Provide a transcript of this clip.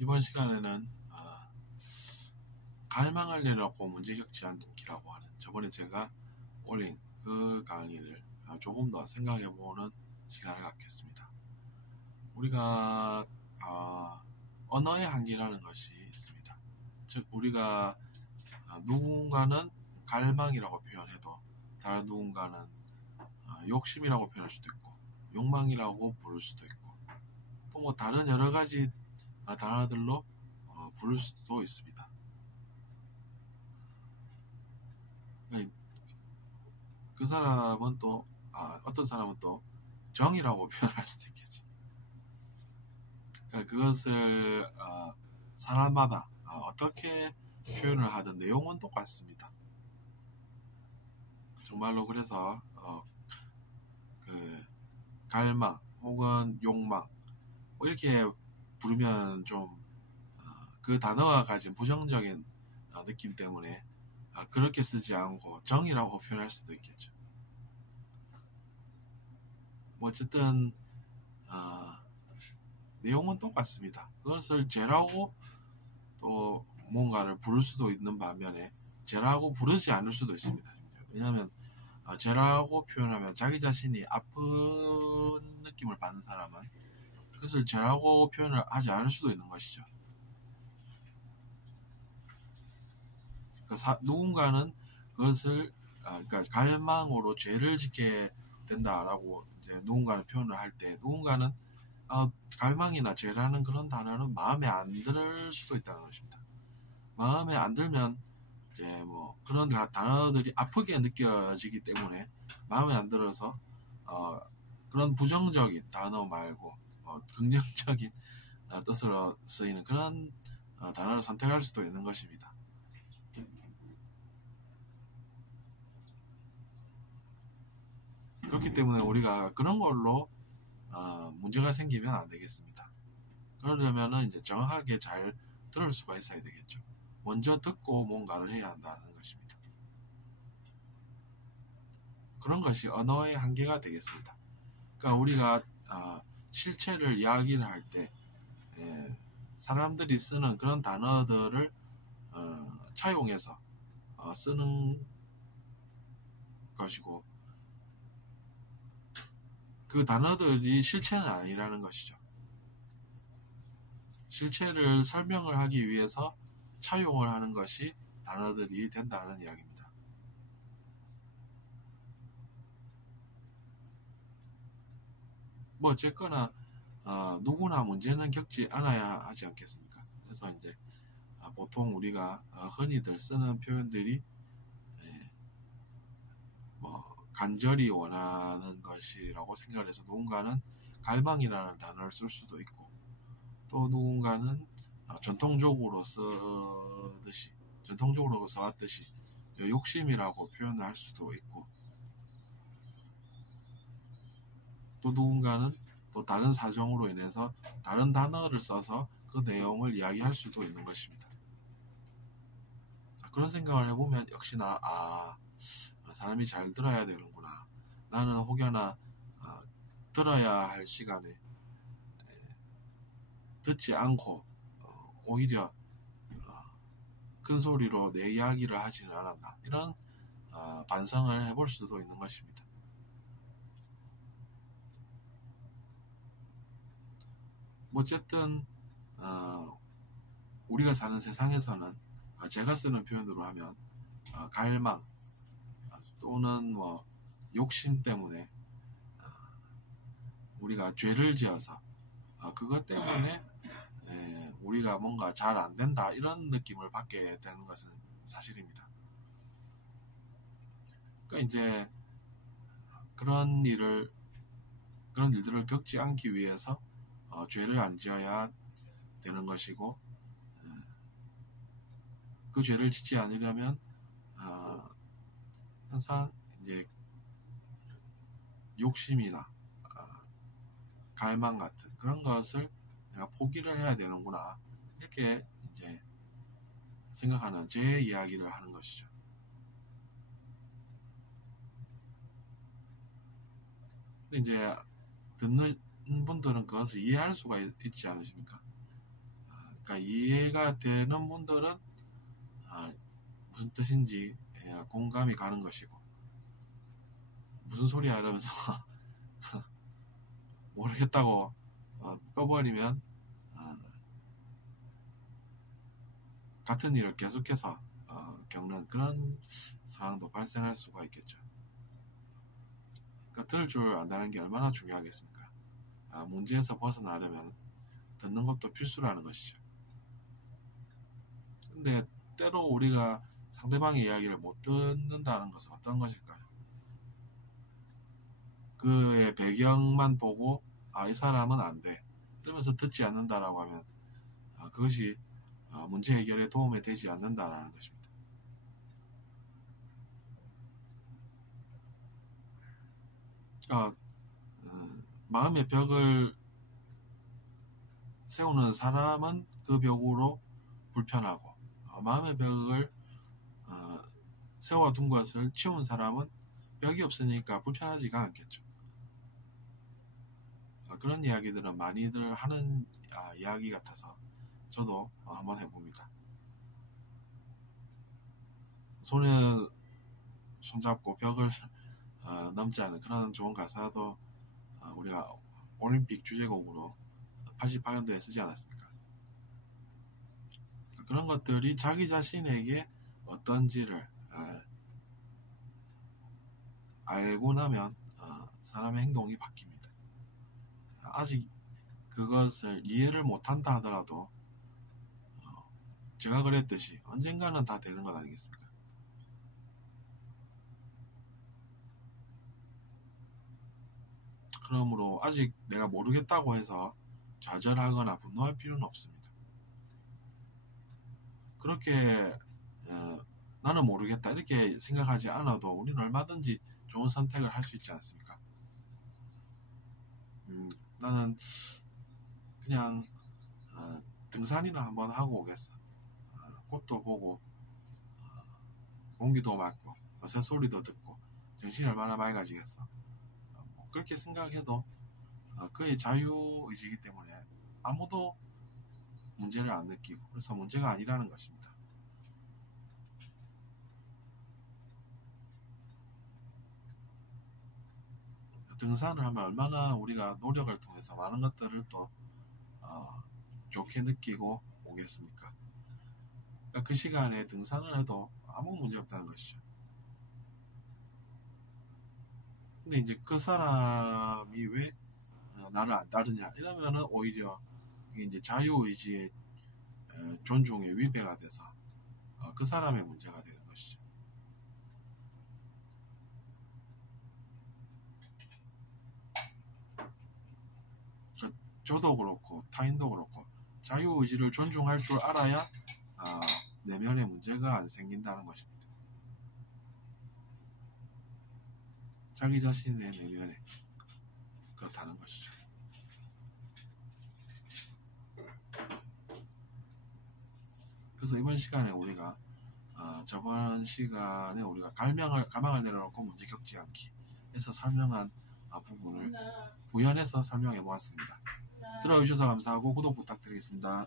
이번 시간에는 갈망을 내려고 문제 겪지 않기라고 하는 저번에 제가 올린 그 강의를 조금 더 생각해보는 시간을 갖겠습니다. 우리가 언어의 한계라는 것이 있습니다. 즉 우리가 누군가는 갈망이라고 표현해도 다른 누군가는 욕심이라고 표현할 수도 있고 욕망이라고 부를 수도 있고 또 뭐 다른 여러 가지 단어들로 부를 수도 있습니다. 그 사람은 또 어떤 사람은 또 정이라고 표현할 수도 있겠죠. 그것을 사람마다 어떻게 표현을 하든 내용은 똑같습니다. 정말로 그래서 그 갈망 혹은 욕망 뭐 이렇게 부르면 좀 그 단어가 가진 부정적인 느낌 때문에 그렇게 쓰지 않고 정이라고 표현할 수도 있겠죠. 뭐 어쨌든 내용은 똑같습니다. 그것을 죄라고 또 뭔가를 부를 수도 있는 반면에 죄라고 부르지 않을 수도 있습니다. 왜냐하면 죄라고 표현하면 자기 자신이 아픈 느낌을 받는 사람은 그것을 죄라고 표현을 하지 않을 수도 있는 것이죠. 누군가는 그것을 그러니까 갈망으로 죄를 짓게 된다라고 이제 누군가는 표현을 할 때 누군가는 갈망이나 죄라는 그런 단어는 마음에 안 들 수도 있다는 것입니다. 마음에 안 들면 이제 뭐 그런 단어들이 아프게 느껴지기 때문에 마음에 안 들어서 그런 부정적인 단어 말고 긍정적인 뜻으로 쓰이는 그런 단어를 선택할 수도 있는 것입니다. 그렇기 때문에 우리가 그런 걸로 문제가 생기면 안 되겠습니다. 그러려면은 이제 정확하게 잘 들을 수가 있어야 되겠죠. 먼저 듣고 뭔가를 해야 한다는 것입니다. 그런 것이 언어의 한계가 되겠습니다. 그러니까 우리가 실체를 이야기를 할 때 사람들이 쓰는 그런 단어들을 차용해서 쓰는 것이고 그 단어들이 실체는 아니라는 것이죠. 실체를 설명을 하기 위해서 차용을 하는 것이 단어들이 된다는 이야기입니다. 뭐 어쨌거나 누구나 문제는 겪지 않아야 하지 않겠습니까? 그래서 이제 보통 우리가 흔히들 쓰는 표현들이 뭐 간절히 원하는 것이라고 생각을 해서 누군가는 갈망이라는 단어를 쓸 수도 있고 또 누군가는 전통적으로 써왔듯이 욕심이라고 표현을 할 수도 있고 또 누군가는 또 다른 사정으로 인해서 다른 단어를 써서 그 내용을 이야기할 수도 있는 것입니다. 그런 생각을 해보면 역시나 사람이 잘 들어야 되는구나. 나는 혹여나 들어야 할 시간에 듣지 않고 오히려 큰 소리로 내 이야기를 하지는 않았나. 이런 반성을 해볼 수도 있는 것입니다. 어쨌든 우리가 사는 세상에서는 제가 쓰는 표현으로 하면 갈망 또는 뭐 욕심 때문에 우리가 죄를 지어서 그것 때문에 우리가 뭔가 잘 안 된다 이런 느낌을 받게 되는 것은 사실입니다. 그러니까 이제 그런 일들을 겪지 않기 위해서 죄를 안 지어야 되는 것이고 그 죄를 짓지 않으려면 항상 이제 욕심이나 갈망 같은 그런 것을 내가 포기를 해야 되는구나 이렇게 이제 생각하는 제 이야기를 하는 것이죠. 근데 이제 듣는 분들은 그것을 이해할 수가 있지 않으십니까? 그러니까 이해가 되는 분들은 무슨 뜻인지 공감이 가는 것이고, 무슨 소리야 이러면서 모르겠다고 꺼버리면 같은 일을 계속해서 겪는 그런 상황도 발생할 수가 있겠죠. 그러니까 들을 줄 안다는 게 얼마나 중요하겠습니까? 문제에서 벗어나려면 듣는 것도 필수라는 것이죠. 근데 때로 우리가 상대방의 이야기를 못 듣는다는 것은 어떤 것일까요? 그의 배경만 보고 이 사람은 안 돼 이러면서 듣지 않는다라고 하면 그것이 문제 해결에 도움이 되지 않는다라는 것입니다. 마음의 벽을 세우는 사람은 그 벽으로 불편하고, 마음의 벽을 세워둔 것을 치운 사람은 벽이 없으니까 불편하지가 않겠죠. 그런 이야기들은 많이들 하는 이야기 같아서 저도 한번 해봅니다. 손에 손잡고 벽을 넘지 않은 그런 좋은 가사도 우리가 올림픽 주제곡으로 88년도에 쓰지 않았습니까? 그런 것들이 자기 자신에게 어떤지를 알고 나면 사람의 행동이 바뀝니다. 아직 그것을 이해를 못한다 하더라도 제가 그랬듯이 언젠가는 다 되는 것 아니겠습니까? 그러므로 아직 내가 모르겠다고 해서 좌절하거나 분노할 필요는 없습니다. 그렇게 나는 모르겠다 이렇게 생각하지 않아도 우리는 얼마든지 좋은 선택을 할 수 있지 않습니까? 나는 그냥 등산이나 한번 하고 오겠어. 꽃도 보고 공기도 맡고 새소리도 듣고 정신이 얼마나 맑아지겠어. 그렇게 생각해도 그의 자유의지이기 때문에 아무도 문제를 안 느끼고, 그래서 문제가 아니라는 것입니다. 등산을 하면 얼마나 우리가 노력을 통해서 많은 것들을 또 좋게 느끼고 오겠습니까? 그러니까 그 시간에 등산을 해도 아무 문제 없다는 것이죠. 근데 이제 그 사람이 왜 나를 안 따르냐 이러면은 오히려 이게 이제 자유의지의 존중의 위배가 돼서 그 사람의 문제가 되는 것이죠. 저도 그렇고 타인도 그렇고 자유의지를 존중할 줄 알아야 내면에 문제가 안 생긴다는 것입니다. 자기 자신의 내면에 그렇다는 것이죠. 그래서 이번 시간에 우리가 저번 시간에 우리가 가망을 내려놓고 문제 겪지 않기 해서 설명한 부분을 부연해서 설명해 보았습니다. 들어주셔서 감사하고 구독 부탁드리겠습니다.